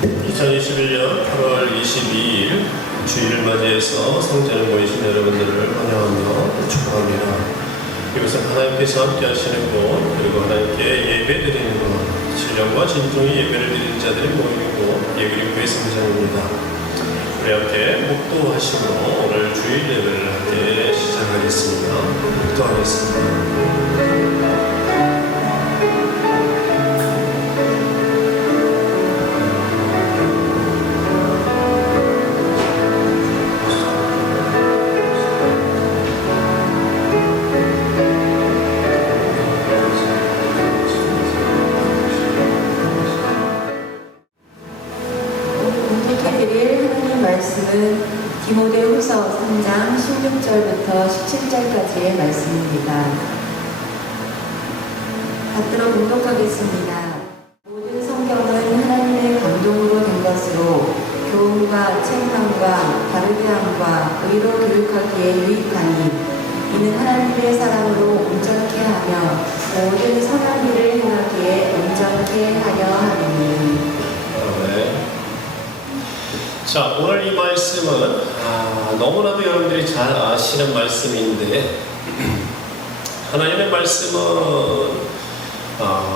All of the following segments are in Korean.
2021년 8월 22일 주일을 맞이해서 성전에 모이신 여러분들을 환영하며 축복합니다. 이것은 하나님께서 함께 하시는 곳, 그리고 하나님께 예배 드리는 곳, 신령과 진정의 예배를 드리는 자들이 모이는 곳, 예그림교회 성전입니다. 우리 함께 묵도하시고 오늘 주일 예배를 함께 시작하겠습니다. 묵도하겠습니다. 디모데후서 3장 16절부터 17절까지의 말씀입니다. 받들어 공독하겠습니다. 모든 성경은 하나님의 감동으로 된 것으로 교훈과 책망과 바르게 함과 의로 교육하기에 유익하니 이는 하나님의 사랑으로 온전케 하며 모든 선한 일을 행하기에 온전케 하려 함이니. 자, 오늘 이 말씀은 너무나도 여러분들이 잘 아시는 말씀인데, 하나님의 말씀은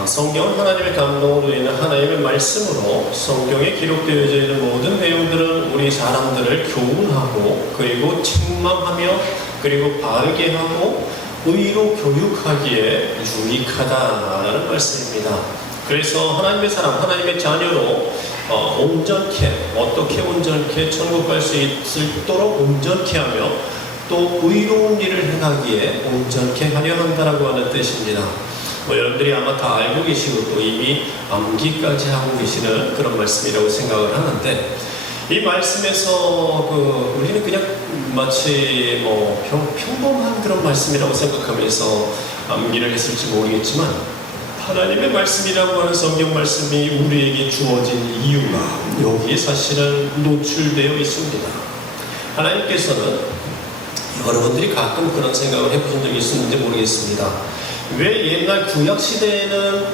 성경은 하나님의 감동으로 인한 하나님의 말씀으로 성경에 기록되어져 있는 모든 내용들은 우리 사람들을 교훈하고 그리고 책망하며 그리고 바르게 하고 의로 교육하기에 유익하다는 말씀입니다. 그래서 하나님의 사람, 하나님의 자녀로 온전케, 어떻게 온전케 천국 갈 수 있도록 온전케 하며 또 의로운 일을 행하기에 온전케 하려 한다라고 하는 뜻입니다. 여러분들이 아마 다 알고 계시고 또 이미 암기까지 하고 계시는 그런 말씀이라고 생각을 하는데, 이 말씀에서 우리는 그냥 마치 평범한 그런 말씀이라고 생각하면서 암기를 했을지 모르겠지만, 하나님의 말씀이라고 하는 성경 말씀이 우리에게 주어진 이유가 여기에 사실은 노출되어 있습니다. 하나님께서는 여러분들이 가끔 그런 생각을 해보신 적이 있었는지 모르겠습니다. 왜 옛날 구약시대에는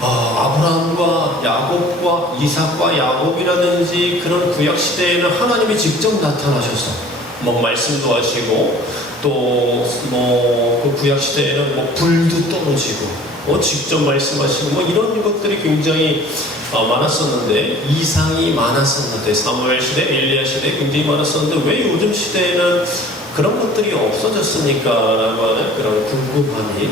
아브라함과 야곱과 이삭과 야곱이라든지 그런 구약시대에는 하나님이 직접 나타나셔서 말씀도 하시고 또 그 구약시대에는 불도 떨어지고 직접 말씀하시고 이런 것들이 굉장히 많았었는데, 이상이 많았었는데, 사무엘 시대, 엘리야 시대 굉장히 많았었는데 왜 요즘 시대에는 그런 것들이 없어졌습니까? 라고 하는 그런 궁금함이,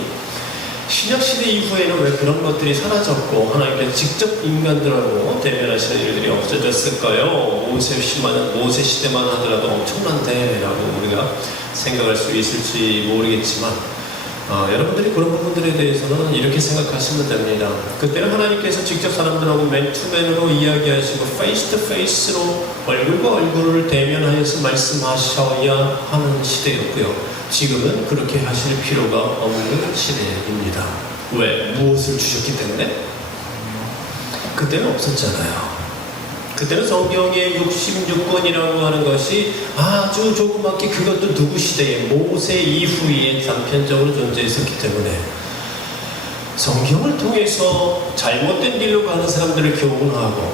신약 시대 이후에는 왜 그런 것들이 사라졌고 하나님께서 직접 인간들하고 대면하시는 일들이 없어졌을까요? 모세 시대만 하더라도 엄청난데 라고 우리가 생각할 수 있을지 모르겠지만, 여러분들이 그런 부분들에 대해서는 이렇게 생각하시면 됩니다. 그때는 하나님께서 직접 사람들하고 맨투맨으로 이야기하시고 페이스 투 페이스로 얼굴과 얼굴을 대면하여서 말씀하셔야 하는 시대였고요. 지금은 그렇게 하실 필요가 없는 시대입니다. 왜? 무엇을 주셨기 때문에? 그때는 없었잖아요. 그때는 성경의 66권이라고 하는 것이 아주 조그맣게, 그것도 누구 시대에 모세 이후에 단편적으로 존재했었기 때문에 성경을 통해서 잘못된 길로 가는 사람들을 교훈하고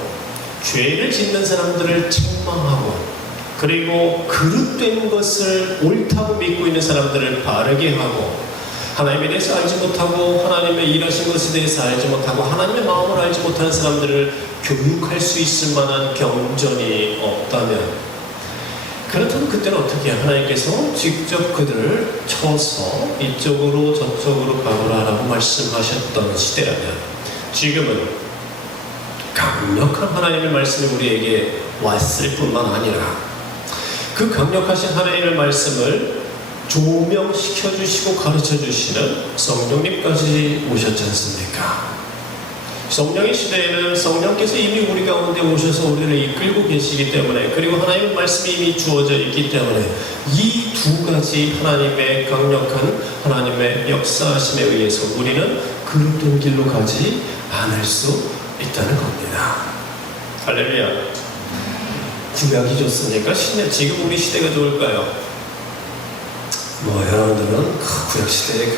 죄를 짓는 사람들을 책망하고 그리고 그릇된 것을 옳다고 믿고 있는 사람들을 바르게 하고, 하나님에 대해서 알지 못하고 하나님의 일하신 것에 대해서 알지 못하고 하나님의 마음을 알지 못하는 사람들을 교육할 수 있을 만한 경전이 없다면, 그렇다면 그때는 어떻게 해요? 하나님께서 직접 그들을 쳐서 이쪽으로 저쪽으로 가보라라고 말씀하셨던 시대라면, 지금은 강력한 하나님의 말씀이 우리에게 왔을 뿐만 아니라 그 강력하신 하나님의 말씀을 조명시켜주시고 가르쳐주시는 성령님까지 오셨지 않습니까? 성령의 시대에는 성령께서 이미 우리 가운데 오셔서 우리를 이끌고 계시기 때문에, 그리고 하나님의 말씀이 이미 주어져 있기 때문에 이 두 가지 하나님의 강력한 하나님의 역사하심에 의해서 우리는 그릇된 길로 가지 않을 수 있다는 겁니다. 할렐루야. 구약이 좋습니까? 지금 우리 시대가 좋을까요? 여러분들은 구약시대에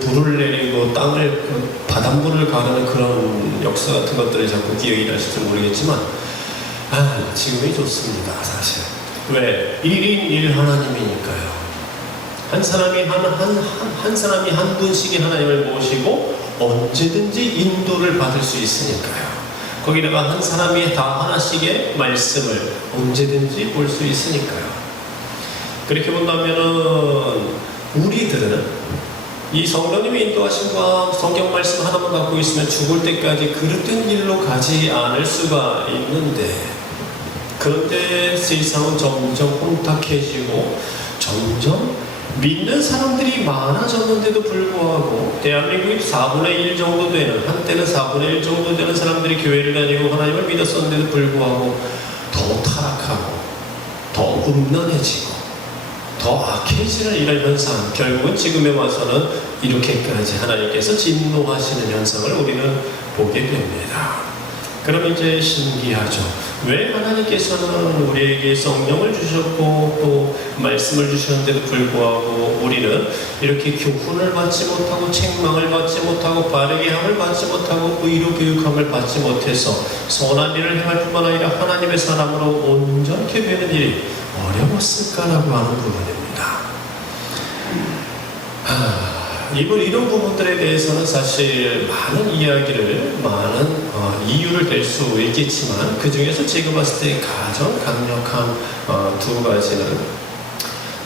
불을 내리고 땅을, 바닷물을 가르는 그런 역사 같은 것들이 자꾸 기억이 나실지 모르겠지만, 지금이 좋습니다, 사실. 왜? 1인 1 하나님이니까요. 한 사람이 한 분씩의 하나님을 모시고 언제든지 인도를 받을 수 있으니까요. 거기다가 한 사람이 다 하나씩의 말씀을 언제든지 볼 수 있으니까요. 그렇게 본다면은 우리들은 이 성령님의 인도하심과 성경 말씀 하나만 갖고 있으면 죽을 때까지 그릇된 일로 가지 않을 수가 있는데, 그런데 세상은 점점 혼탁해지고 점점 믿는 사람들이 많아졌는데도 불구하고 대한민국이 4분의 1 정도 되는, 한때는 4분의 1 정도 되는 사람들이 교회를 다니고 하나님을 믿었었는데도 불구하고 더 타락하고 더 음란해지고 더 악해지는 이런 현상, 결국은 지금에 와서는 이렇게까지 하나님께서 진노하시는 현상을 우리는 보게 됩니다. 그럼 이제 신기하죠. 왜 하나님께서는 우리에게 성령을 주셨고 또 말씀을 주셨는데도 불구하고 우리는 이렇게 교훈을 받지 못하고 책망을 받지 못하고 바르게 함을 받지 못하고 의로 교육함을 받지 못해서 선한 일을 행할 뿐만 아니라 하나님의 사람으로 온전케 되는 일이 어려웠을까라고 하는 부분입니다. 이런 부분들에 대해서는 사실 많은 이야기를, 많은 이유를 댈 수 있겠지만, 그 중에서 제가 봤을 때 가장 강력한 두 가지는,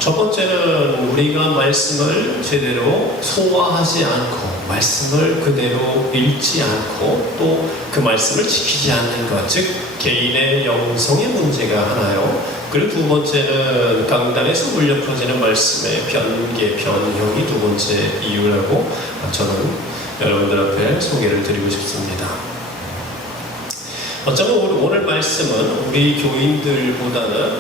첫 번째는 우리가 말씀을 제대로 소화하지 않고 말씀을 그대로 읽지 않고 또 그 말씀을 지키지 않는 것, 즉 개인의 영성의 문제가 하나요. 그리고 두 번째는 강단에서 울려 퍼지는 말씀의 변개, 변형이 두 번째 이유라고 저는 여러분들 앞에 소개를 드리고 싶습니다. 어쩌면 오늘 말씀은 우리 교인들보다는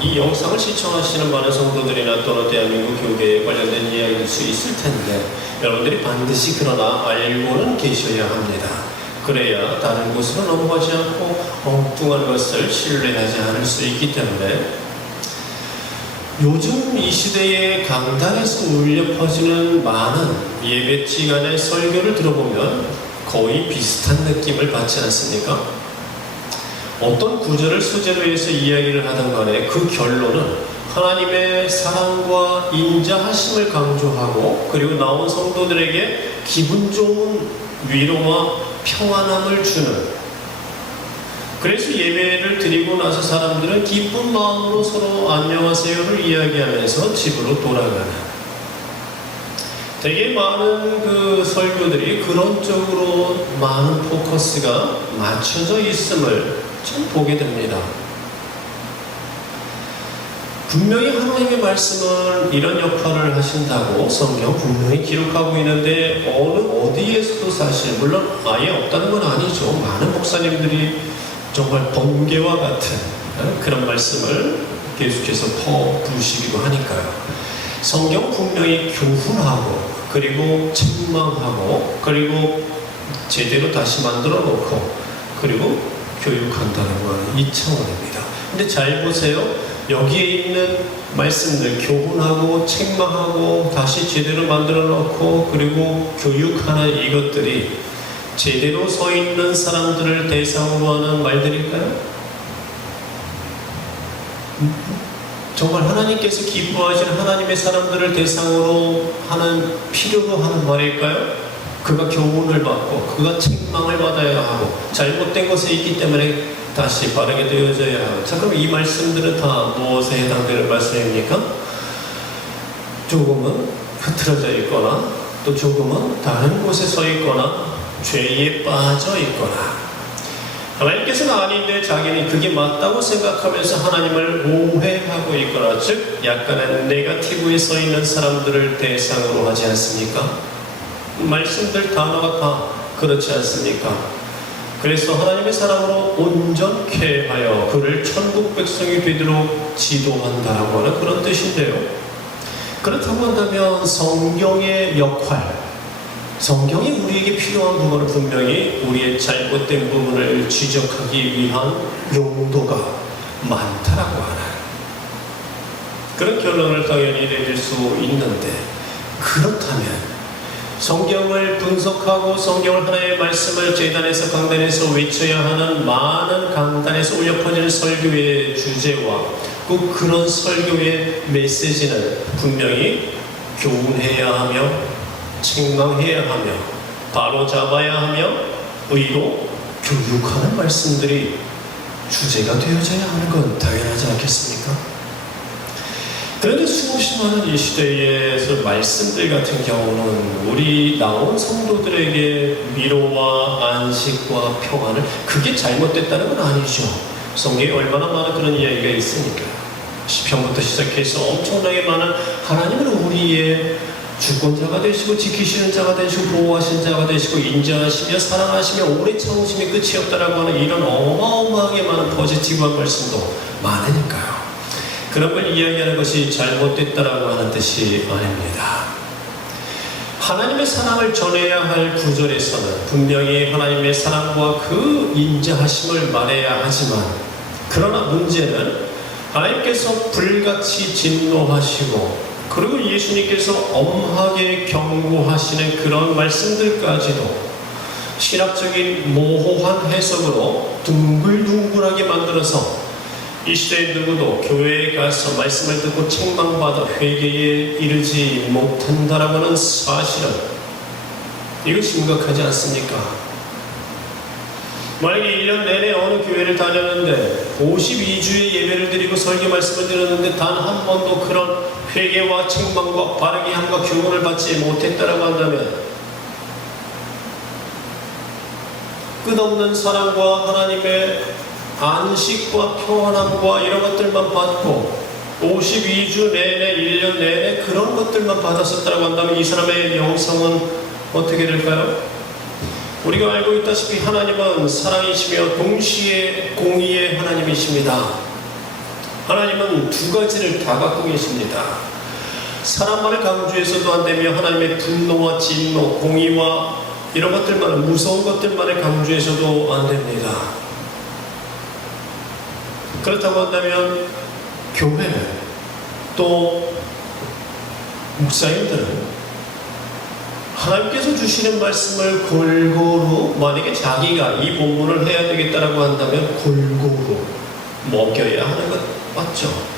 이 영상을 시청하시는 많은 성도들이나 또는 대한민국 교계에 관련된 이야기일 수 있을 텐데, 여러분들이 반드시 그러나 알고는 계셔야 합니다. 그래야 다른 곳으로 넘어가지 않고 엉뚱한 것을 신뢰하지 않을 수 있기 때문에, 요즘 이 시대에 강단에서 울려 퍼지는 많은 예배시간의 설교를 들어보면 거의 비슷한 느낌을 받지 않습니까? 어떤 구절을 소재로 해서 이야기를 하든 간에 그 결론은 하나님의 사랑과 인자하심을 강조하고, 그리고 나온 성도들에게 기분 좋은 위로와 평안함을 주는, 그래서 예배를 드리고 나서 사람들은 기쁜 마음으로 서로 안녕하세요를 이야기하면서 집으로 돌아가는, 되게 많은 그 설교들이 그런 쪽으로 많은 포커스가 맞춰져 있음을 참 보게 됩니다. 분명히 하나님의 말씀은 이런 역할을 하신다고 성경 분명히 기록하고 있는데, 어디에서도 사실, 물론 아예 없다는 건 아니죠. 많은 목사님들이 정말 번개와 같은 그런 말씀을 계속해서 퍼부으시기도 하니까요. 성경 분명히 교훈하고, 그리고 책망하고, 그리고 제대로 다시 만들어 놓고, 그리고 교육한다는 건 이 차원입니다. 근데 잘 보세요. 여기에 있는 말씀들, 교훈하고 책망하고 다시 제대로 만들어 놓고 그리고 교육하는 이것들이 제대로 서 있는 사람들을 대상으로 하는 말들일까요? 정말 하나님께서 기뻐하시는 하나님의 사람들을 대상으로 하는, 필요로 하는 말일까요? 그가 교훈을 받고 그가 책망을 받아야 하고 잘못된 것에 있기 때문에 다시 바르게 되어져야 하고. 자, 그럼 이 말씀들은 다 무엇에 해당되는 말씀입니까? 조금은 흐트러져 있거나 또 조금은 다른 곳에 서 있거나 죄에 빠져 있거나, 하나님께서는 아닌데 자기는 그게 맞다고 생각하면서 하나님을 오해하고 있거나, 즉 약간의 네거티브에 서 있는 사람들을 대상으로 하지 않습니까? 말씀들 단어가 다 그렇지 않습니까? 그래서 하나님의 사랑으로 온전케 하여 그를 천국 백성이 되도록 지도한다라고 하는 그런 뜻인데요. 그렇다고 한다면 성경의 역할, 성경이 우리에게 필요한 부분을 분명히 우리의 잘못된 부분을 지적하기 위한 용도가 많다라고 하나요. 그런 결론을 당연히 내릴 수 있는데, 그렇다면 성경을 분석하고 성경을 하나님의 말씀을 제단에서 강단에서 외쳐야 하는 많은 강단에서 울려 퍼지는 설교의 주제와 그런 설교의 메시지는 분명히 교훈해야 하며 책망해야 하며 바로잡아야 하며 의로 교육하는 말씀들이 주제가 되어져야 하는 건 당연하지 않겠습니까? 그런데 수없이 많은 이 시대의 말씀들 같은 경우는 우리 나온 성도들에게 위로와 안식과 평안을, 그게 잘못됐다는 건 아니죠. 성경에 얼마나 많은 그런 이야기가 있으니까요. 시편부터 시작해서 엄청나게 많은 하나님은 우리의 주권자가 되시고 지키시는 자가 되시고 보호하시는 자가 되시고 인자하시며 사랑하시며 오래 참으심이 끝이 없다라고 하는 이런 어마어마하게 많은 포지티브한 말씀도 많으니까요. 그런 걸 이야기하는 것이 잘못됐다라고 하는 뜻이 아닙니다. 하나님의 사랑을 전해야 할 구절에서는 분명히 하나님의 사랑과 그 인자하심을 말해야 하지만, 그러나 문제는 하나님께서 불같이 진노하시고 그리고 예수님께서 엄하게 경고하시는 그런 말씀들까지도 신학적인 모호한 해석으로 둥글둥글하게 만들어서 이 시대에 누구도 교회에 가서 말씀을 듣고 책망받아 회개에 이르지 못한다라고 하는 사실은, 이거 심각하지 않습니까? 만약에 1년 내내 어느 교회를 다녔는데 52주의 예배를 드리고 설교 말씀을 들었는데 단 한 번도 그런 회개와 책망과 바르게 함과 교훈을 받지 못했다라고 한다면, 끝없는 사랑과 하나님의 안식과 평안함과 이런 것들만 받고 52주 내내 1년 내내 그런 것들만 받았었다고 한다면 이 사람의 영성은 어떻게 될까요? 우리가 알고 있다시피 하나님은 사랑이시며 동시에 공의의 하나님이십니다. 하나님은 두 가지를 다 갖고 계십니다. 사랑만을 강조해서도 안 되며 하나님의 분노와 진노, 공의와 이런 것들만을, 무서운 것들만을 강조해서도 안 됩니다. 그렇다고 한다면 교회는, 또 목사님들은 하나님께서 주시는 말씀을 골고루, 만약에 자기가 이 본문을 해야 되겠다라고 한다면 골고루 먹여야 하는 것 맞죠?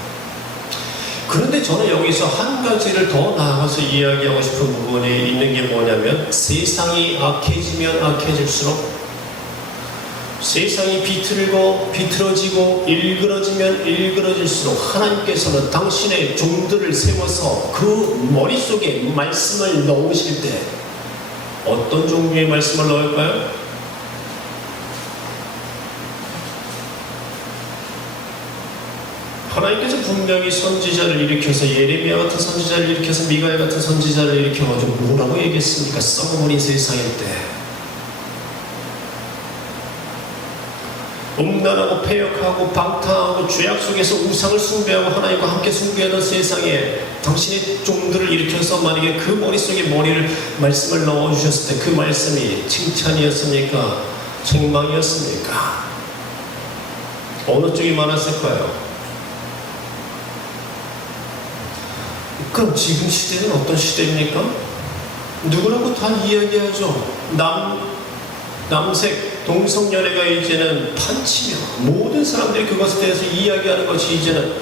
그런데 저는 여기서 한 가지를 더 나아가서 이야기하고 싶은 부분이 있는 게 뭐냐면, 세상이 악해지면 악해질수록, 세상이 비틀어지고 일그러지면 일그러질수록 하나님께서는 당신의 종들을 세워서 그 머릿속에 말씀을 넣으실 때 어떤 종류의 말씀을 넣을까요? 하나님께서 분명히 선지자를 일으켜서, 예레미야 같은 선지자를 일으켜서 미가야 같은 선지자를 일으켜가지고 뭐라고 얘기했습니까? 썩어버린 세상일 때 음란하고 패역하고 방탕하고 죄악 속에서 우상을 숭배하고 하나님과 함께 숭배하는 세상에 당신의 종들을 일으켜서 만약에 그 머릿속에 말씀을 넣어주셨을 때 그 말씀이 칭찬이었습니까? 책망이었습니까? 어느 쪽이 많았을까요? 그럼 지금 시대는 어떤 시대입니까? 누구라고 다 이야기하죠. 남색 동성연애가 이제는 판치며 모든 사람들이 그것에 대해서 이야기하는 것이 이제는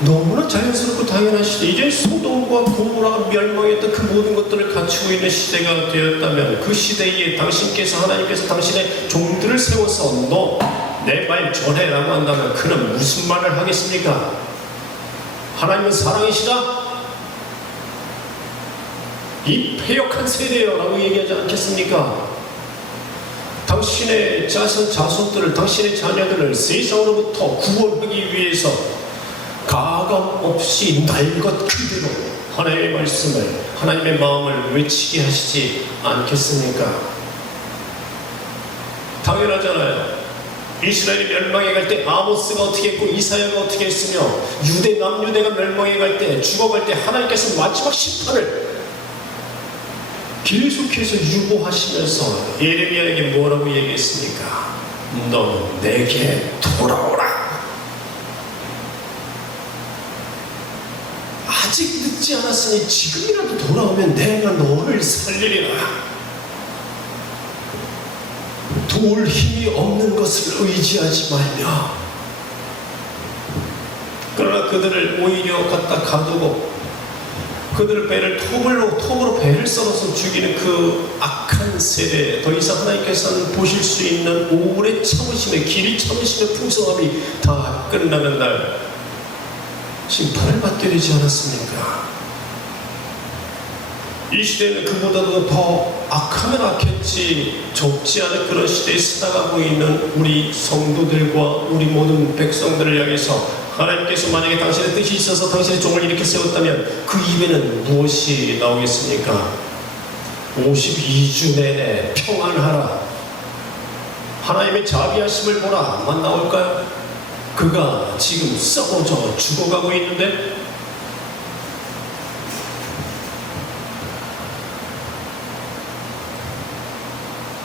너무나 자연스럽고 당연한 시대, 이제 소돔과 고모라가 멸망했던 그 모든 것들을 갖추고 있는 시대가 되었다면, 그 시대에 하나님께서 당신의 종들을 세워서 너 내 말 전해라고 한다면 그는 무슨 말을 하겠습니까? 하나님은 사랑이시다? 이 패역한 세대요 라고 얘기하지 않겠습니까? 당신의 자손들을, 당신의 자녀들을 세상으로부터 구원하기 위해서 가감 없이 날 것 그대로 하나님의 말씀을, 하나님의 마음을 외치게 하시지 않겠습니까? 당연하잖아요. 이스라엘이 멸망해 갈 때 아모스가 어떻게 했고 이사야가 어떻게 했으며, 남유대가 멸망해 갈 때, 죽어갈 때 하나님께서 마지막 심판을 계속해서 유보하시면서 예레미야에게 뭐라고 얘기했습니까? 너 내게 돌아오라. 아직 늦지 않았으니 지금이라도 돌아오면 내가 너를 살리리라. 도울 힘이 없는 것을 의지하지 말며, 그러나 그들을 오히려 갖다 가두고 그들의 배를 톱으로 배를 썰어서 죽이는 그 악한 세대에 더 이상 하나님께서는 보실 수 있는 오래 참으심의, 길이 참으심의 풍성함이 다 끝나는 날 심판을 받게 되지 않았습니까? 이 시대는 그보다도 더 악하면 악했지 좁지 않은 그런 시대에 살아가고 있는 우리 성도들과 우리 모든 백성들을 향해서 하나님께서 만약에 당신의 뜻이 있어서 당신의 종을 이렇게 세웠다면 그 입에는 무엇이 나오겠습니까? 52주 내내 평안하라, 하나님의 자비하심을 보라만 나올까요? 그가 지금 썩어져 죽어가고 있는데,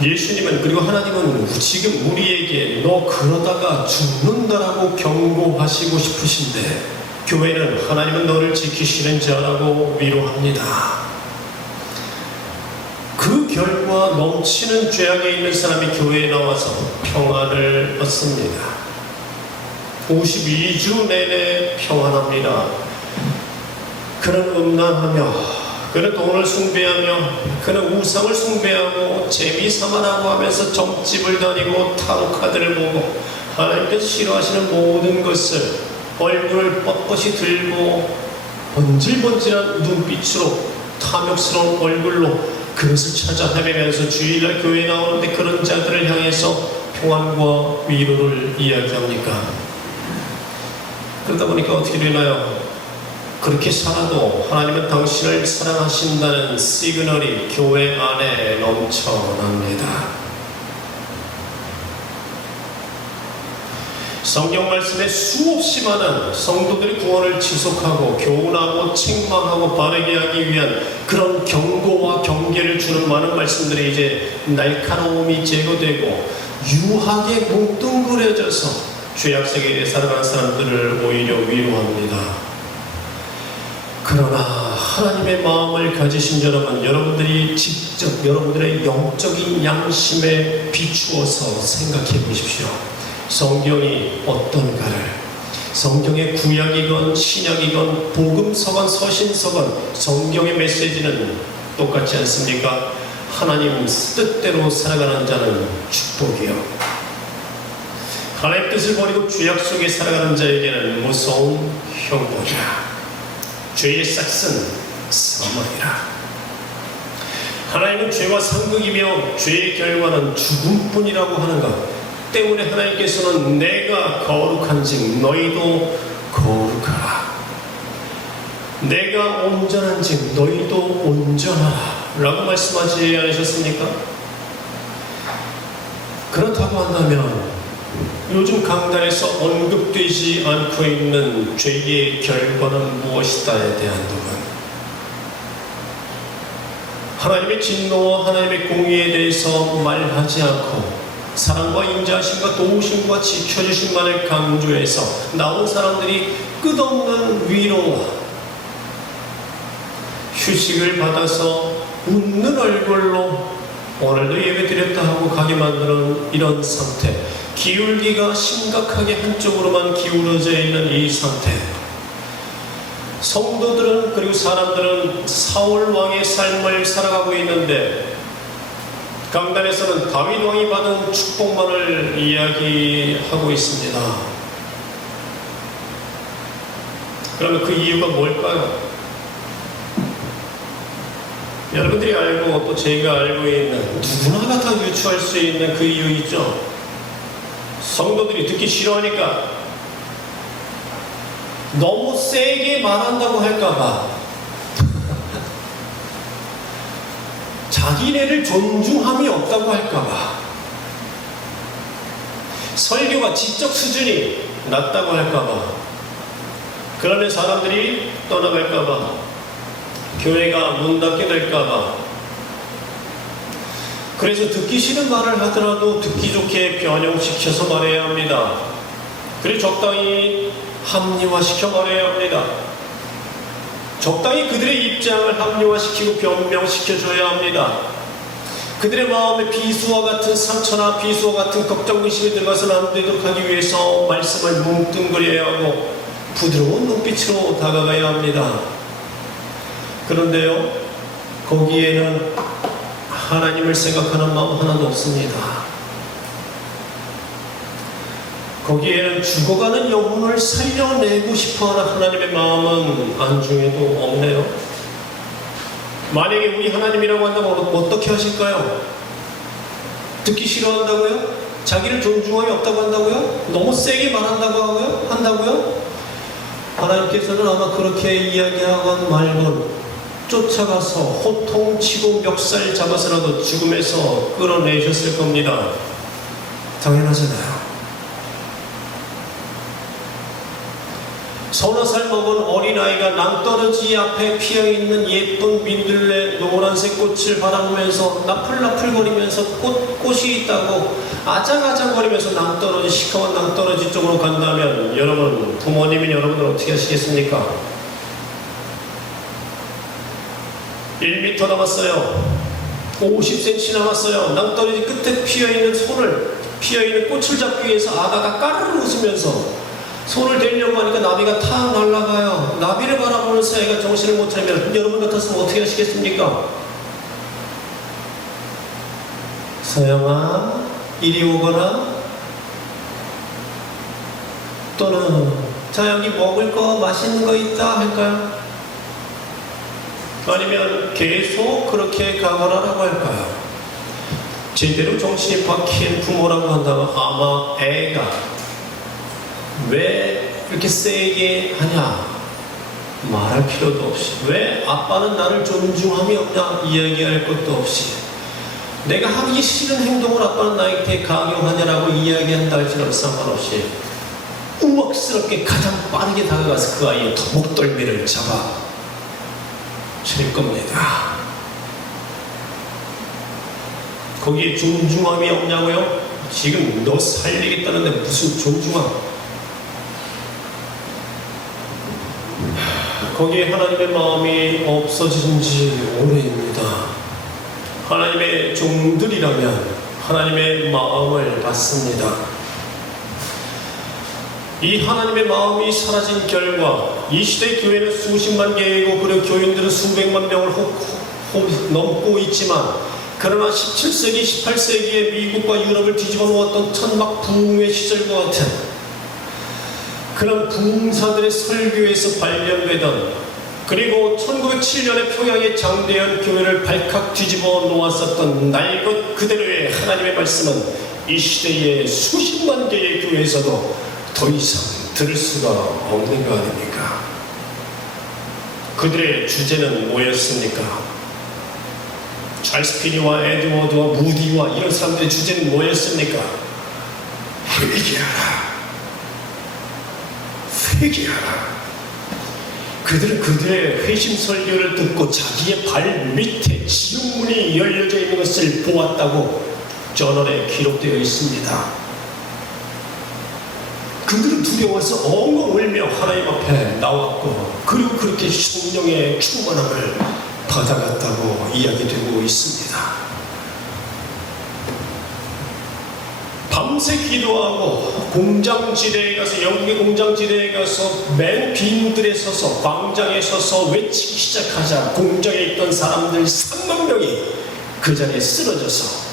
예수님은, 그리고 하나님은 지금 우리에게 너 그러다가 죽는다라고 경고하시고 싶으신데, 교회는 하나님은 너를 지키시는 자라고 위로합니다. 그 결과 넘치는 죄악에 있는 사람이 교회에 나와서 평안을 얻습니다. 52주 내내 평안합니다. 그는 음란하며, 그는 돈을 숭배하며, 그는 우상을 숭배하고 재미삼아라고 하면서 점집을 다니고 타로카드를 보고 하나님께서 싫어하시는 모든 것을 얼굴을 뻣뻣이 들고 번질번질한 눈빛으로 탐욕스러운 얼굴로 그것을 찾아 헤매면서 주일날 교회에 나오는데 그런 자들을 향해서 평안과 위로를 이야기합니까? 그러다 보니까 어떻게 되나요? 그렇게 살아도 하나님은 당신을 사랑하신다는 시그널이 교회 안에 넘쳐납니다. 성경 말씀에 수없이 많은 성도들의 구원을 지속하고 교훈하고 책망하고 바르게 하기 위한 그런 경고와 경계를 주는 많은 말씀들이 이제 날카로움이 제거되고 유하게 뭉뚱그려져서 죄악 세계에 살아가는 사람들을 오히려 위로합니다. 그러나 하나님의 마음을 가지신 여러분, 여러분들이 직접 여러분들의 영적인 양심에 비추어서 생각해 보십시오. 성경이 어떤가를, 성경의 구약이건 신약이건 복음서건 서신서건 성경의 메시지는 똑같지 않습니까? 하나님 뜻대로 살아가는 자는 축복이요, 하나님의 뜻을 버리고 죄악 속에 살아가는 자에게는 무서운 형벌이라. 죄의 싹은 사망이라. 하나님은 죄와 상극이며 죄의 결과는 죽음뿐이라고 하는 것 때문에 하나님께서는 내가 거룩한즉 너희도 거룩하라, 내가 온전한즉 너희도 온전하라 라고 말씀하지 않으셨습니까? 그렇다고 한다면 요즘 강단에서 언급되지 않고 있는 죄의 결과는 무엇이다에 대한 부분, 하나님의 진노와 하나님의 공의에 대해서 말하지 않고 사랑과 인자하심과 도우심과 지켜주심만을 강조해서 나온 사람들이 끝없는 위로와 휴식을 받아서 웃는 얼굴로 오늘도 예배 드렸다 하고 가게 만드는 이런 상태, 기울기가 심각하게 한쪽으로만 기울어져 있는 이 상태, 성도들은, 그리고 사람들은 사울 왕의 삶을 살아가고 있는데 강단에서는 다윗 왕이 받은 축복만을 이야기하고 있습니다. 그러면 그 이유가 뭘까요? 여러분들이 알고 또 제가 알고 있는, 누구나가 다 유추할 수 있는 그 이유 있죠? 성도들이 듣기 싫어하니까, 너무 세게 말한다고 할까봐, 자기네를 존중함이 없다고 할까봐, 설교가 지적 수준이 낮다고 할까봐, 그러면 사람들이 떠나갈까봐, 교회가 문 닫게 될까봐, 그래서 듣기 싫은 말을 하더라도 듣기 좋게 변형시켜서 말해야 합니다. 그리고 적당히 합리화시켜 말해야 합니다. 적당히 그들의 입장을 합리화시키고 변명시켜줘야 합니다. 그들의 마음에 비수와 같은 상처나 비수와 같은 걱정, 의심이 들어가서는 안 되도록 하기 위해서 말씀을 뭉뚱그려야 하고 부드러운 눈빛으로 다가가야 합니다. 그런데요, 거기에는 하나님을 생각하는 마음 하나도 없습니다. 거기에는 죽어가는 영혼을 살려내고 싶어하는 하나님의 마음은 안중에도 없네요. 만약에 우리 하나님이라고 한다면 어떻게 하실까요? 듣기 싫어한다고요? 자기를 존중함이 없다고 한다고요? 너무 세게 말한다고 한다고요? 하나님께서는 아마 그렇게 이야기하건 말건 쫓아가서 호통치고 멱살 잡아서라도 죽음에서 끌어내셨을 겁니다. 당연하잖아요. 서너 살 먹은 어린아이가 낭떠러지 앞에 피어있는 예쁜 민들레 노란색 꽃을 바라보면서 나풀나풀거리면서 꽃이 있다고 아장아장거리면서 낭떠러지, 시커먼 낭떠러지 쪽으로 간다면 여러분, 부모님인 여러분들 어떻게 하시겠습니까? 1m 남았어요. 50cm 남았어요. 낭떠러지 끝에 피어있는 꽃을 잡기 위해서 아가가 까르르 웃으면서 손을 대려고 하니까 나비가 탁 날아가요. 나비를 바라보는 사이가 정신을 못 차리면 여러분 같았으면 어떻게 하시겠습니까? 서영아, 이리 오거라. 또는 자, 여기 먹을 거 맛있는 거 있다 할까요? 아니면 계속 그렇게 가거라라고 할까요? 제대로 정신이 박힌 부모라고 한다면 아마 애가 왜 이렇게 세게 하냐? 말할 필요도 없이. 왜 아빠는 나를 존중함이 없냐? 이야기할 것도 없이. 내가 하기 싫은 행동을 아빠는 나에게 강요하냐라고 이야기한다 할지라도 상관없이 우악스럽게 가장 빠르게 다가가서 그 아이의 목덜미를 잡아 칠 겁니다. 거기에 존중함이 없냐고요? 지금 너 살리겠다는데 무슨 존중함? 거기에 하나님의 마음이 없어진 지 오래입니다. 하나님의 종들이라면 하나님의 마음을 받습니다. 이 하나님의 마음이 사라진 결과 이 시대 교회는 수십만 개이고 그리고 교인들은 수백만 명을 넘고 있지만 그러나 17세기, 18세기에 미국과 유럽을 뒤집어 놓았던 천막 부흥의 시절과 같은 그런 부흥사들의 설교에서 발견되던 그리고 1907년에 평양의 장대현 교회를 발칵 뒤집어 놓았었던 날 것 그대로의 하나님의 말씀은 이 시대의 수십만 개의 교회에서도 더 이상 들을 수가 없는 거 아닙니까? 그들의 주제는 뭐였습니까? 찰스 피니와 에드워드와 무디와 이런 사람들의 주제는 뭐였습니까? 회개하라. 회개하라. 그들은 그들의 회심 설교를 듣고 자기의 발 밑에 지옥문이 열려져 있는 것을 보았다고 저널에 기록되어 있습니다. 그들은 두려워서 엉엉 울며 하나님 앞에 나왔고 그리고 그렇게 성령의 충만함을 받아갔다고 이야기되고 있습니다. 밤새 기도하고 공장지대에 가서 영국의 공장지대에 가서 맨 빈들에 서서 광장에 서서 외치기 시작하자 공장에 있던 사람들 3만 명이 그 자리에 쓰러져서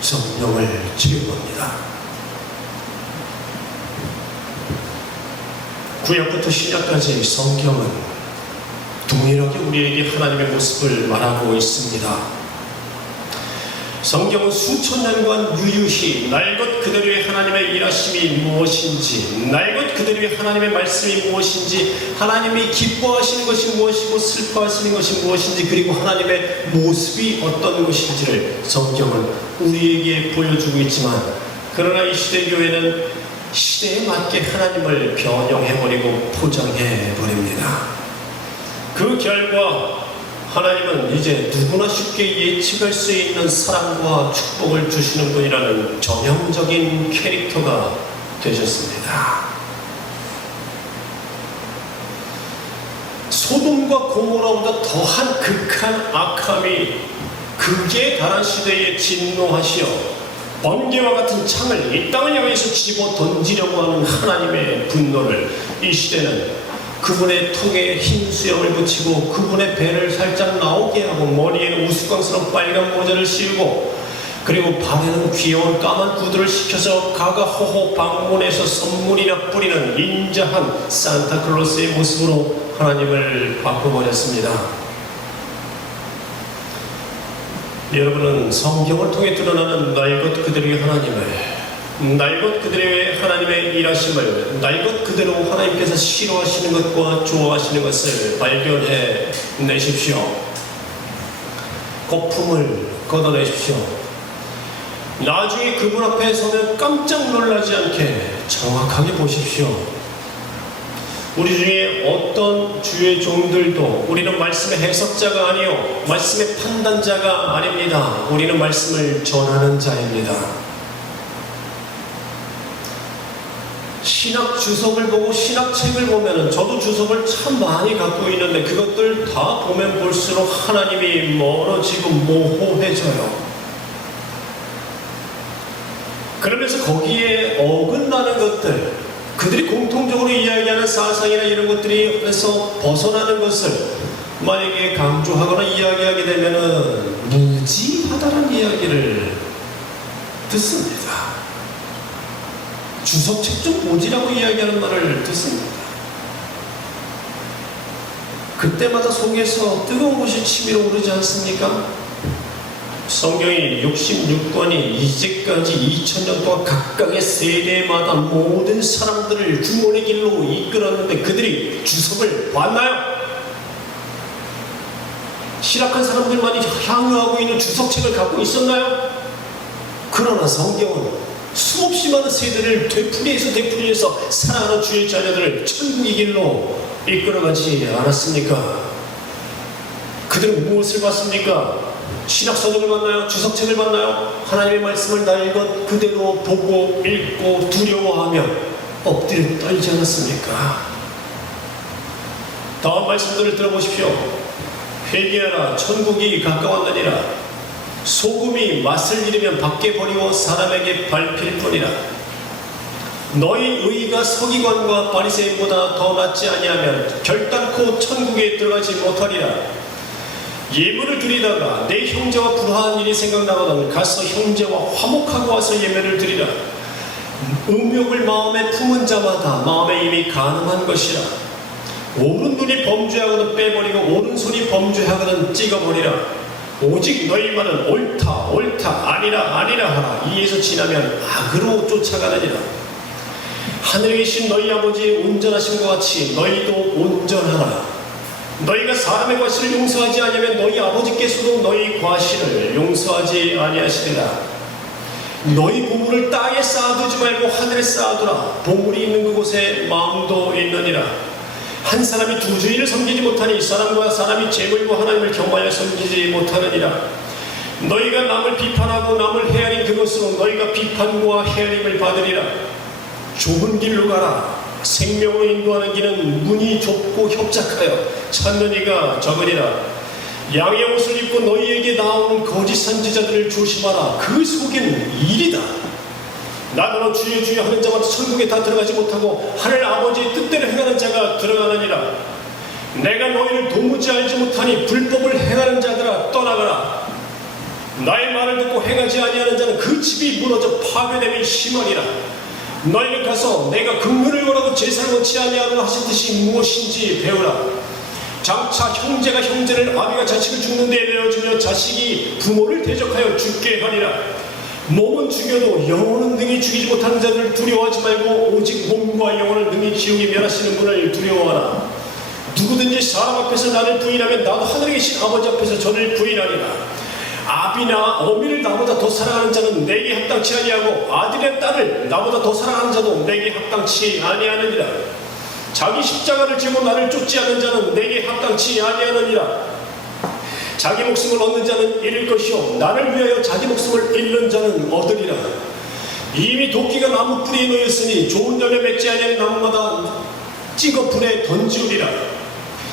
성령을 채웁니다. 구약부터 신약까지 성경은 동일하게 우리에게 하나님의 모습을 말하고 있습니다. 성경은 수천 년간 유유히 날 것 그대로의 하나님의 일하심이 무엇인지, 날 것 그대로의 하나님의 말씀이 무엇인지, 하나님이 기뻐하시는 것이 무엇이고 슬퍼하시는 것이 무엇인지, 그리고 하나님의 모습이 어떤 것인지를 성경은 우리에게 보여주고 있지만, 그러나 이 시대 교회는 시대에 맞게 하나님을 변형해버리고 포장해버립니다. 그 결과 하나님은 이제 누구나 쉽게 예측할 수 있는 사랑과 축복을 주시는 분이라는 전형적인 캐릭터가 되셨습니다. 소돔과 고모라보다 더한 극한 악함이 극에 달한 시대에 진노하시어 번개와 같은 창을 이 땅을 향해서 집어 던지려고 하는 하나님의 분노를 이 시대는 그분의 턱에 흰 수염을 붙이고 그분의 배를 살짝 나오게 하고 머리에는 우스꽝스러운 빨간 모자를 씌우고 그리고 발에는 귀여운 까만 구두를 시켜서 가가호호 방문해서 선물이나 뿌리는 인자한 산타클로스의 모습으로 하나님을 바꿔버렸습니다. 여러분은 성경을 통해 드러나는 날 것 그대로의 하나님을, 날 것 그대로의 하나님의 일하심을, 날 것 그대로 하나님께서 싫어하시는 것과 좋아하시는 것을 발견해 내십시오. 거품을 걷어내십시오. 나중에 그분 앞에 서면 깜짝 놀라지 않게 정확하게 보십시오. 우리 중에 어떤 주의 종들도 우리는 말씀의 해석자가 아니요 말씀의 판단자가 아닙니다. 우리는 말씀을 전하는 자입니다. 신학 주석을 보고 신학책을 보면은 저도 주석을 참 많이 갖고 있는데 그것들 다 보면 볼수록 하나님이 멀어지고 모호해져요. 그러면서 거기에 어긋나는 것들, 그들이 공통적으로 이야기하는 사상이나 이런 것들에서 벗어나는 것을 만약에 강조하거나 이야기하게 되면은 무지하다는 이야기를 듣습니다. 주석책 좀 보지라고 이야기하는 말을 듣습니다. 그때마다 속에서 뜨거운 것이 치밀어 오르지 않습니까? 성경이 66권이 이제까지 2000년 동안 각각의 세대마다 모든 사람들을 구원의 길로 이끌었는데 그들이 주석을 봤나요? 실학한 사람들만이 향유하고 있는 주석책을 갖고 있었나요? 그러나 성경은 수없이 많은 세대를 되풀이해서 사랑하는 주의 자녀들을 천국의 길로 이끌어가지 않았습니까? 그들은 무엇을 봤습니까? 신학서적을 봤나요? 주석책을 봤나요? 하나님의 말씀을 날 것 그대로 보고 읽고 두려워하며 엎드려 떨지 않았습니까? 다음 말씀들을 들어보십시오. 회개하라, 천국이 가까웠느니라. 소금이 맛을 잃으면 밖에 버리고 사람에게 밟힐 뿐이라. 너희 의가 서기관과 바리새인보다 더 낫지 아니하면 결단코 천국에 들어가지 못하리라. 예물을 드리다가 내 형제와 불화한 일이 생각나거든 가서 형제와 화목하고 와서 예물을 드리라. 음욕을 마음에 품은 자마다 마음에 이미 가늠한 것이라. 오른 눈이 범죄하거든 빼버리고 오른손이 범죄하거든 찍어버리라. 오직 너희 말은 옳다 옳다 아니라 아니라 하라. 이에서 지나면 악으로 쫓아가느니라. 하늘에 계신 너희 아버지의 온전하심과 같이 너희도 온전하라. 너희가 사람의 과실을 용서하지 아니하면 너희 아버지께서도 너희 과실을 용서하지 아니하시리라. 너희 보물을 땅에 쌓아두지 말고 하늘에 쌓아두라. 보물이 있는 그곳에 마음도 있느니라. 한 사람이 두 주인을 섬기지 못하니 사람과 사람이 재물과 하나님을 경외하여 섬기지 못하느니라. 너희가 남을 비판하고 남을 헤아린 그것으로 너희가 비판과 헤아림을 받으리라. 좁은 길로 가라. 생명으로 인도하는 길은 문이 좁고 협착하여 찾는 이가 적으리라. 양의 옷을 입고 너희에게 나오는 거짓 선지자들을 조심하라. 그 속에는 일이다. 나더러 주여 주여 하는 자마다 천국에 다 들어가지 못하고 하늘 아버지의 뜻대로 행하는 자가 들어가느니라. 내가 너희를 도무지 알지 못하니 불법을 행하는 자들아 떠나가라. 나의 말을 듣고 행하지 아니하는 자는 그 집이 무너져 파괴됨이 심하니라. 너희는 가서 내가 긍휼을 원하고 제사를 원치 아니하노라 하신 뜻이 무엇인지 배우라. 장차 형제가 형제를 아비가 자식을 죽는 데에 내어주며 자식이 부모를 대적하여 죽게 하리라. 몸은 죽여도 영혼은 능히 죽이지 못하는 자들을 두려워하지 말고 오직 몸과 영혼을 능히 지옥에 멸하시는 분을 두려워하라. 누구든지 사람 앞에서 나를 부인하면 나도 하늘에 계신 아버지 앞에서 저를 부인하리라. 아비나 어미를 나보다 더 사랑하는 자는 내게 합당치 아니하고 아들의 딸을 나보다 더 사랑하는 자도 내게 합당치 아니하느니라. 자기 십자가를 지고 나를 쫓지 않는 자는 내게 합당치 아니하느니라. 자기 목숨을 얻는 자는 잃을 것이요 나를 위하여 자기 목숨을 잃는 자는 얻으리라. 이미 도끼가 나무 뿌리에 놓였으니 좋은 열매 맺지 아니하는 나무마다 찍어 불에 던지우리라.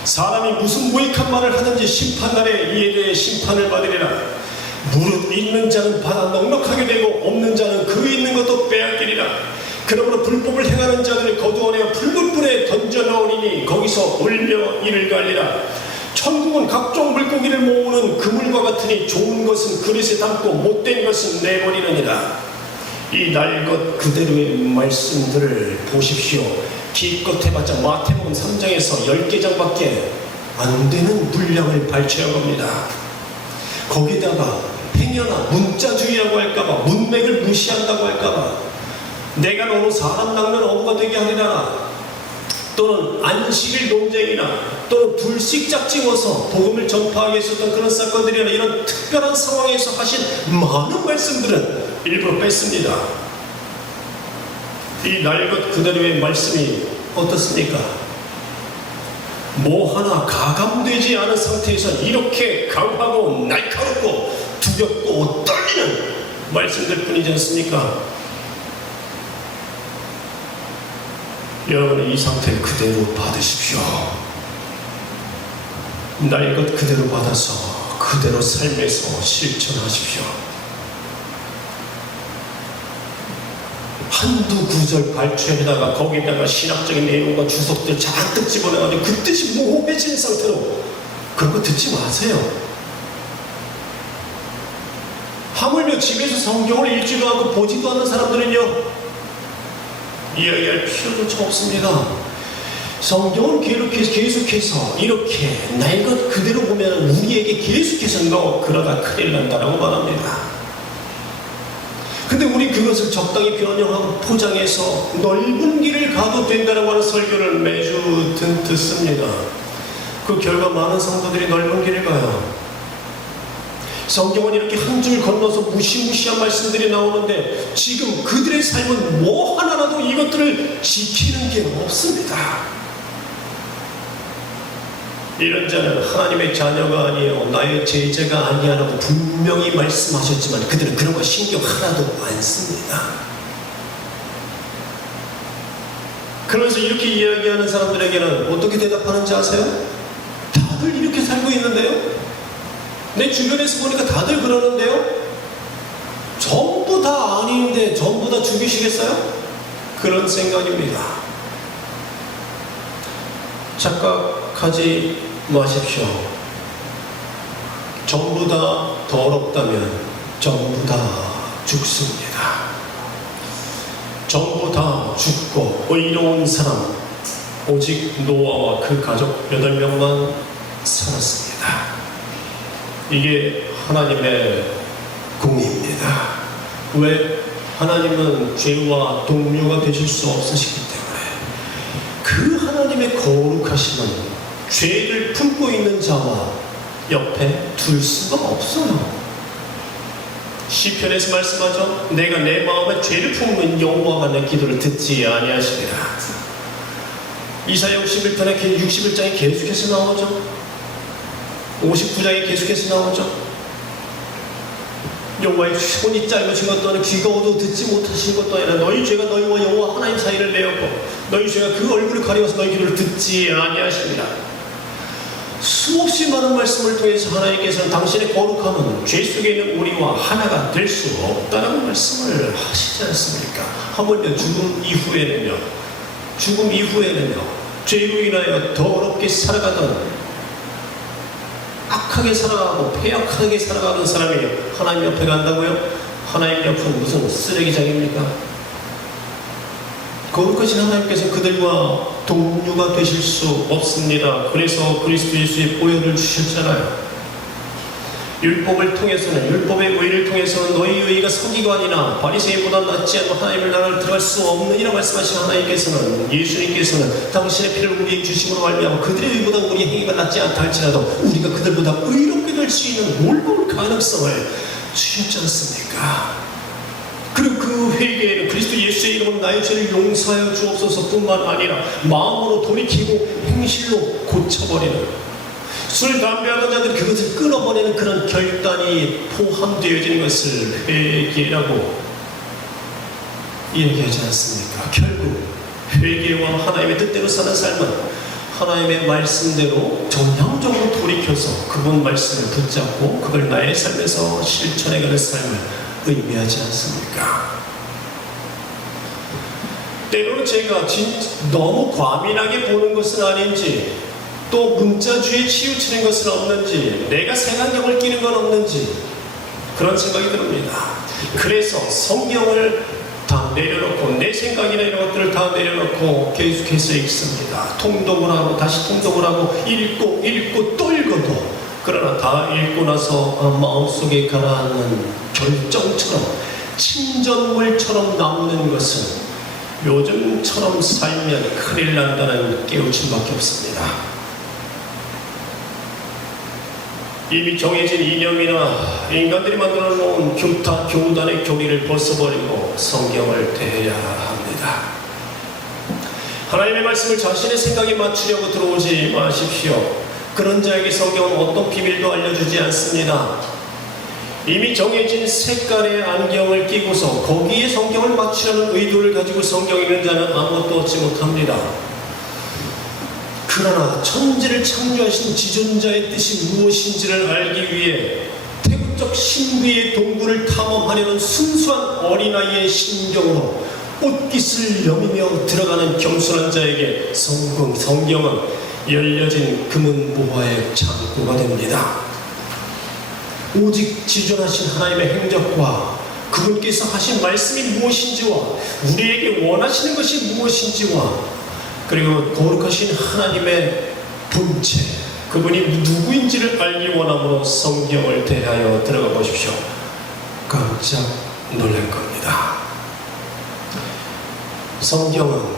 사람이 무슨 무익한 말을 하든지 심판날에 이에 대해 심판을 받으리라. 무릇 있는 자는 받아 넉넉하게 되고 없는 자는 그 있는 것도 빼앗기리라. 그러므로 불법을 행하는 자들을 거두어내어 불문불에 던져 넣으리니 거기서 울며 이를 갈리라. 천국은 각종 물고기를 모으는 그물과 같으니 좋은 것은 그릇에 담고 못된 것은 내버리느니라. 이 날 것 그대로의 말씀들을 보십시오. 기껏 해봤자 마태복음 3장에서 10개장밖에 안 되는 분량을 발췌한 겁니다. 거기다가 행여나 문자주의라고 할까봐, 문맥을 무시한다고 할까봐, 내가 너무 사람 낚는 어부가 되게 하리라, 또는 안식일 논쟁이나 또는 불식작 찍어서 복음을 전파하기 위해 있었던 그런 사건들이나 이런 특별한 상황에서 하신 많은 말씀들은 일부러 뺐습니다. 이 날 것 그대로의 말씀이 어떻습니까? 뭐 하나 가감되지 않은 상태에서 이렇게 강하고 날카롭고 두렵고 떨리는 말씀들 뿐이지 않습니까? 여러분의 이 상태를 그대로 받으십시오. 날 것 그대로 받아서 그대로 삶에서 실천하십시오. 한두 구절 발췌에다가 거기다가 신학적인 내용과 주석들 잔뜩 집어넣어가지고 그 뜻이 모호해진 상태로 그런 거 듣지 마세요. 하물며 집에서 성경을 읽지도 않고 보지도 않는 사람들은요, 이야기할 필요조차 없습니다. 성경을 계속해서 이렇게 날 것 그대로 보면 우리에게 계속해서 너 그러다 큰일 난다라고 말합니다. 근데 우리 그것을 적당히 변형하고 포장해서 넓은 길을 가도 된다라고 하는 설교를 매주 듣습니다. 그 결과 많은 성도들이 넓은 길을 가요. 성경은 이렇게 한 줄 건너서 무시무시한 말씀들이 나오는데 지금 그들의 삶은 뭐 하나라도 이것들을 지키는 게 없습니다. 이런 자는 하나님의 자녀가 아니에요, 나의 제자가 아니야라고 분명히 말씀하셨지만 그들은 그런 거 신경 하나도 안 씁니다. 그러면서 이렇게 이야기하는 사람들에게는 어떻게 대답하는지 아세요? 다들 이렇게 살고 있는데요? 내 주변에서 보니까 다들 그러는데요? 전부 다 아닌데 전부 다 죽이시겠어요? 그런 생각입니다. 착각하지 마십시오. 전부 다 더럽다면 전부 다 죽습니다. 전부 다 죽고 의로운 사람 오직 노아와 그 가족 8명만 살았습니다. 이게 하나님의 공의입니다. 왜? 하나님은 죄와 동료가 되실 수 없으시기 때문에 그 하나님의 거룩하심은 죄를 품고 있는 자와 옆에 둘 수가 없어요. 시편에서 말씀하죠. 내가 내 마음에 죄를 품은 여호와가 내 기도를 듣지 아니하시리라. 이사야 61장에 계속해서 나오죠. 59장에 계속해서 나오죠. 여호와의 손이 짧으신 것도 아니라 귀가 어두워 듣지 못하신 것도 아니라 너희 죄가 너희와 여호와 하나님 사이를 내었고 너희 죄가 그 얼굴을 가리워서 너희 기도를 듣지 아니하십니다. 수없이 많은 말씀을 통해서 하나님께서는 당신의 거룩함은 죄 속에 있는 우리와 하나가 될 수 없다는 말씀을 하시지 않습니까? 하물며 죽음 이후에는요 죄로 인하여 더럽게 살아가던 악하게 살아가고 폐역하게 살아가는 사람이 하나님 옆에 간다고요? 하나님 옆은 무슨 쓰레기장입니까? 거룩하신 하나님께서 그들과 동료가 되실 수 없습니다. 그래서 그리스도 예수의 보혈을 주셨잖아요. 율법을 통해서는, 율법의 의를 통해서는 너희 의가 서기관이나 바리새인보다 낫지 않고 하나님의 나라를 들어갈 수 없느니라 말씀하신 하나님께서는, 예수님께서는 당신의 피를 우리에게 주심으로 말미암아 그들의 의보다 우리의 행위가 낫지 않다 할지라도 우리가 그들보다 의롭게 될 수 있는 놀라운 가능성을 주셨지 않습니까? 그리고 그 회개에는 그리스도 예수의 이름으로 나의 죄를 용서하여 주옵소서 뿐만 아니라 마음으로 돌이키고 행실로 고쳐버리는, 술, 담배 하는 자들이 그것을 끊어버리는 그런 결단이 포함되어지는 것을 회개라고 이야기하지 않습니까? 결국 회개와 하나님의 뜻대로 사는 삶은 하나님의 말씀대로 전향적으로 돌이켜서 그분 말씀을 붙잡고 그걸 나의 삶에서 실천해가는 삶을 의미하지 않습니까? 때로는 제가 너무 과민하게 보는 것은 아닌지, 또 문자주의에 치우치는 것은 없는지, 내가 색안경을 끼는 건 없는지 그런 생각이 듭니다. 그래서 성경을 다 내려놓고 내 생각이나 이런 것들을 다 내려놓고 계속해서 읽습니다. 통독을 하고 다시 통독을 하고 읽고 또 읽어도, 그러나 다 읽고 나서 마음속에 가라앉는 결정처럼 침전물처럼 남는 것은 요즘처럼 살면 큰일 난다는 깨우침밖에 없습니다. 이미 정해진 이념이나 인간들이 만들어 놓은 교단의 교리를 벗어버리고 성경을 대해야 합니다. 하나님의 말씀을 자신의 생각에 맞추려고 들어오지 마십시오. 그런 자에게 성경은 어떤 비밀도 알려주지 않습니다. 이미 정해진 색깔의 안경을 끼고서 거기에 성경을 맞추려는 의도를 가지고 성경 읽는 자는 아무것도 얻지 못합니다. 그러나 천지를 창조하신 지존자의 뜻이 무엇인지를 알기 위해 태국적 신비의 동굴을 탐험하려는 순수한 어린아이의 심경으로 옷깃을 여미며 들어가는 겸손한 자에게 성경은 열려진 금은 보화의 창고가 됩니다. 오직 지존하신 하나님의 행적과 그분께서 하신 말씀이 무엇인지와 우리에게 원하시는 것이 무엇인지와 그리고 거룩하신 하나님의 본체, 그분이 누구인지를 알기 원함으로 성경을 대하여 들어가 보십시오. 깜짝 놀랄 겁니다. 성경은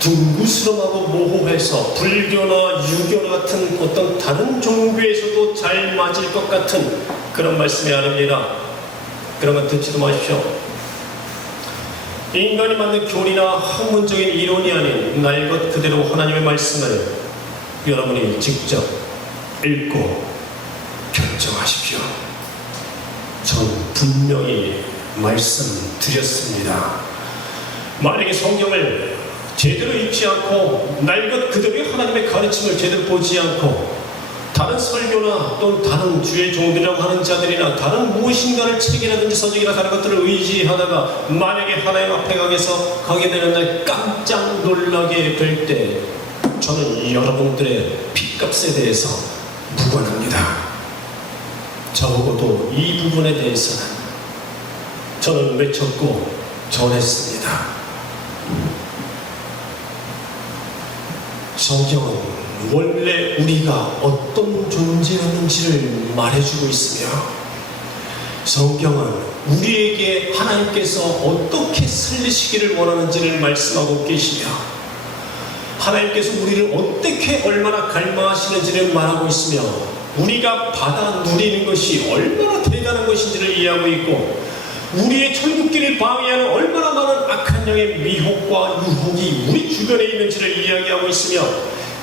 둥구스름하고 모호해서 불교나 유교 같은 어떤 다른 종교에서도 잘 맞을 것 같은 그런 말씀이 아닙니다. 그런 거 듣지도 마십시오. 인간이 만든 교리나 학문적인 이론이 아닌 날 것 그대로 하나님의 말씀을 여러분이 직접 읽고 결정하십시오. 전 분명히 말씀드렸습니다. 만약에 성경을 제대로 읽지 않고 날 것 그대로의 하나님의 가르침을 제대로 보지 않고 다른 설교나 또는 다른 주의 종들이라고 하는 자들이나 다른 무엇인가를 책이라든지 서적이나 다른 것들을 의지하다가 만약에 하나님 앞에 가게 되는 날 깜짝 놀라게 될 때 저는 여러분들의 핏값에 대해서 무관합니다. 적어도 이 부분에 대해서는 저는 외쳤고 전했습니다. 성경은 원래 우리가 어떤 존재였는지를 말해주고 있으며 성경은 우리에게 하나님께서 어떻게 살리시기를 원하는지를 말씀하고 계시며 하나님께서 우리를 어떻게 얼마나 갈망하시는지를 말하고 있으며 우리가 받아 누리는 것이 얼마나 대단한 것인지를 이해하고 있고 우리의 천국길을 방해하는 얼마나 많은 악한 영의 미혹과 유혹이 우리 주변에 있는지를 이야기하고 있으며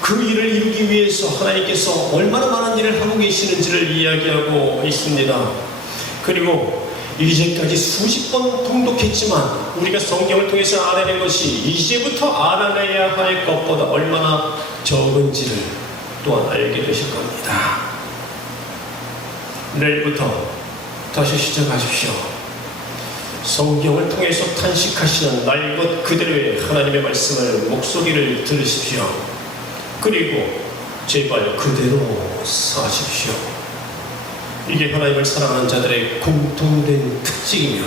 그 일을 이루기 위해서 하나님께서 얼마나 많은 일을 하고 계시는지를 이야기하고 있습니다. 그리고 이제까지 수십 번 통독했지만 우리가 성경을 통해서 알아낸 것이 이제부터 알아내야 할 것보다 얼마나 적은지를 또한 알게 되실 겁니다. 내일부터 다시 시작하십시오. 성경을 통해서 탄식하시는 날 것 그대로의 하나님의 말씀을 목소리를 들으십시오. 그리고 제발 그대로 사십시오. 이게 하나님을 사랑하는 자들의 공통된 특징이며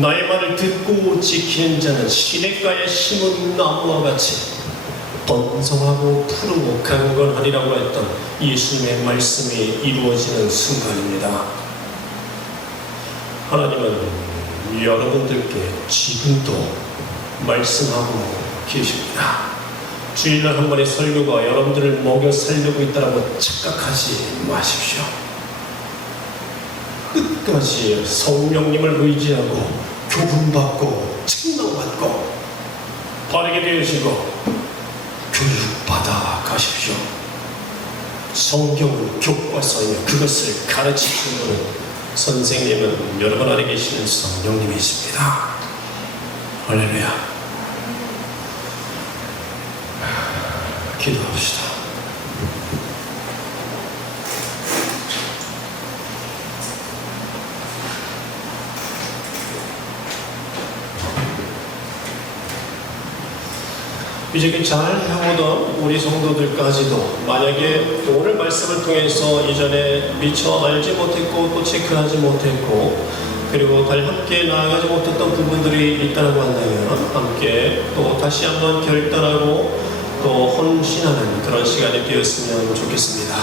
나의 말을 듣고 지키는 자는 시냇가에 심은 나무와 같이 번성하고 푸르고 강건하리라고 했던 예수님의 말씀이 이루어지는 순간입니다. 하나님은 여러분들께 지금도 말씀하고 계십니다. 주일날 한 번의 설교가 여러분들을 먹여 살리고 있다고 착각하지 마십시오. 끝까지 성령님을 의지하고 교훈받고 책망받고 바르게 되어지고 교육받아 가십시오. 성경은 교과서이며 그것을 가르치시는 분은 선생님은 여러분 안에 계시는 성령님이십니다. 할렐루야. 기도합시다. 이제껏 잘 해오던 우리 성도들까지도 만약에 또 오늘 말씀을 통해서 이전에 미처 알지 못했고 또 체크하지 못했고 그리고 달 함께 나아가지 못했던 부분들이 있다고 한다면 함께 또 다시 한번 결단하고 또 헌신하는 그런 시간이 되었으면 좋겠습니다.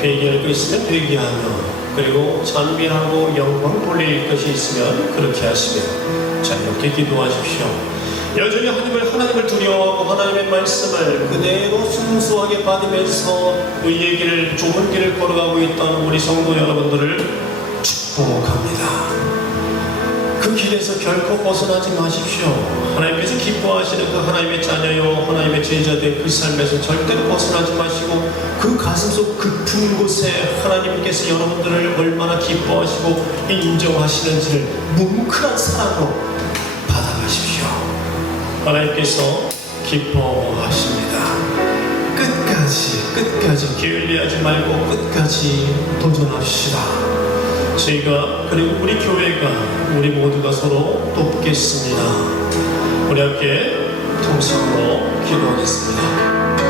회개할 것 있으면 회개하며 그리고 찬미하고 영광 돌릴 것이 있으면 그렇게 하시며 자유롭게 기도하십시오. 여전히 하나님을 두려워하고 하나님의 말씀을 그대로 순수하게 받으면서 의의 길을 좁은 길을 걸어가고 있던 우리 성도 여러분들을 축복합니다. 그 길에서 결코 벗어나지 마십시오. 하나님께서 기뻐하시는 그 하나님의 자녀요 하나님의 제자된 그 삶에서 절대로 벗어나지 마시고 그 가슴속 깊은 곳에 하나님께서 여러분들을 얼마나 기뻐하시고 인정하시는지를 뭉클한 사랑으로 받아가십시오. 하나님께서 기뻐하십니다. 끝까지 게을리하지 말고 끝까지 도전합시다. 저희가 그리고 우리 교회가 우리 모두가 서로 돕겠습니다. 우리 함께 통성으로 기도하겠습니다.